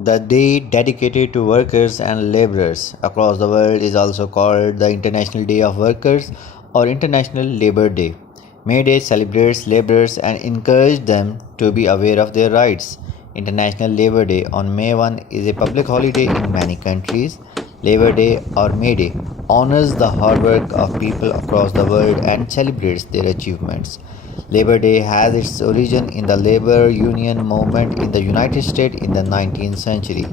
The day dedicated to workers and laborers across the world is also called the International Day of Workers or International Labor Day. May Day celebrates laborers and encourages them to be aware of their rights. International Labor Day on May 1 is a public holiday in many countries. Labor Day or May Day honors the hard work of people across the world and celebrates their achievements. Labor Day has its origin in the labor union movement in the United States in the 19th century.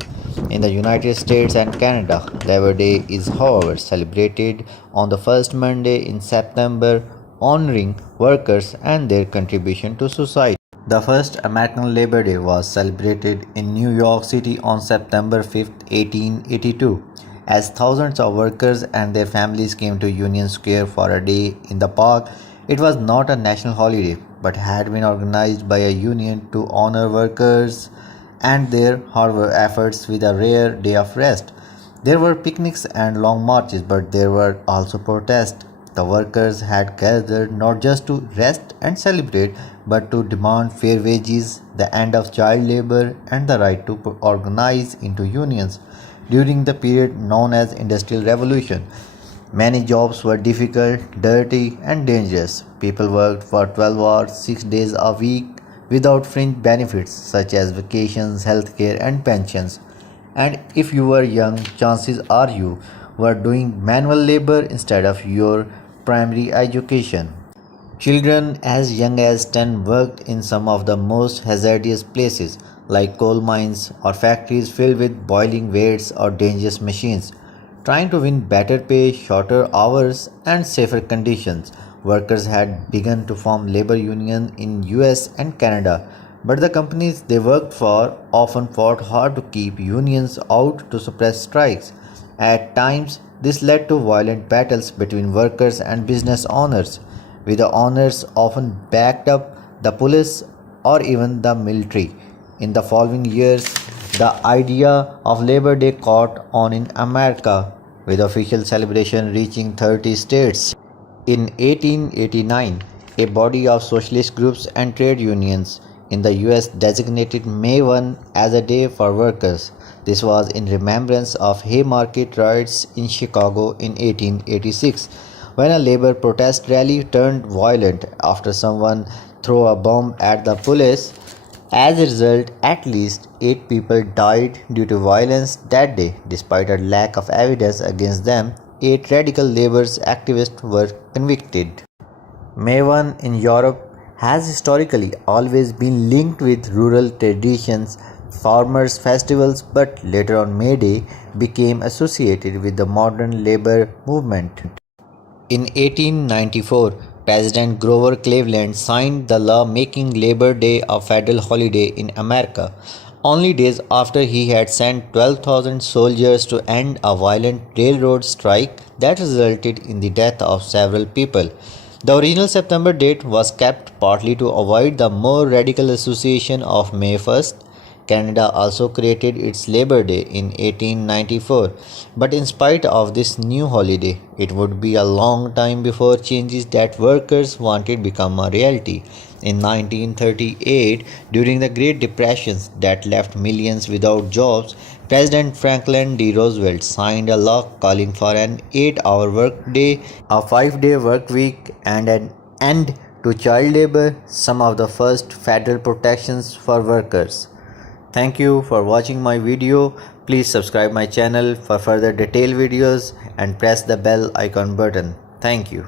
In the United States and Canada, Labor Day is, however, celebrated on the first Monday in September, honoring workers and their contribution to society. The first American Labor Day was celebrated in New York City on September 5, 1882, as thousands of workers and their families came to Union Square for a day in the park. It was not a national holiday, but had been organized by a union to honor workers and their hard work efforts with a rare day of rest. There were picnics and long marches, but there were also protests. The workers had gathered not just to rest and celebrate, but to demand fair wages, the end of child labor, and the right to organize into unions. During the period known as Industrial Revolution, many jobs were difficult, dirty, and dangerous. People worked for 12 hours, 6 days a week without fringe benefits such as vacations, healthcare, and pensions. And if you were young, chances are you were doing manual labor instead of your primary education. Children as young as 10 worked in some of the most hazardous places like coal mines or factories filled with boiling weights or dangerous machines. Trying to win better pay, shorter hours, and safer conditions, workers had begun to form labor unions in US and Canada, but the companies they worked for often fought hard to keep unions out to suppress strikes. At times, this led to violent battles between workers and business owners, with the owners often backed up the police or even the military. In the following years, the idea of Labor Day caught on in America, with official celebration reaching 30 states. In 1889, a body of socialist groups and trade unions in the US designated May 1 as a day for workers. This was in remembrance of Haymarket riots in Chicago in 1886, when a labor protest rally turned violent after someone threw a bomb at the police. As a result, at least 8 people died due to violence that day. Despite a lack of evidence against them, 8 radical labor activists were convicted. May 1 in Europe has historically always been linked with rural traditions, farmers' festivals, but later on May Day became associated with the modern labor movement. In 1894, President Grover Cleveland signed the law making Labor Day a federal holiday in America, only days after he had sent 12,000 soldiers to end a violent railroad strike that resulted in the death of several people. The original September date was kept partly to avoid the more radical association of May 1st. Canada also created its Labor Day in 1894, but in spite of this new holiday, it would be a long time before changes that workers wanted become a reality. In 1938, during the Great Depression that left millions without jobs, President Franklin D. Roosevelt signed a law calling for an 8-hour workday, a 5-day work week, and an end to child labor, some of the first federal protections for workers. Thank you for watching my video. Please subscribe my channel for further detailed videos and press the bell icon button. Thank you.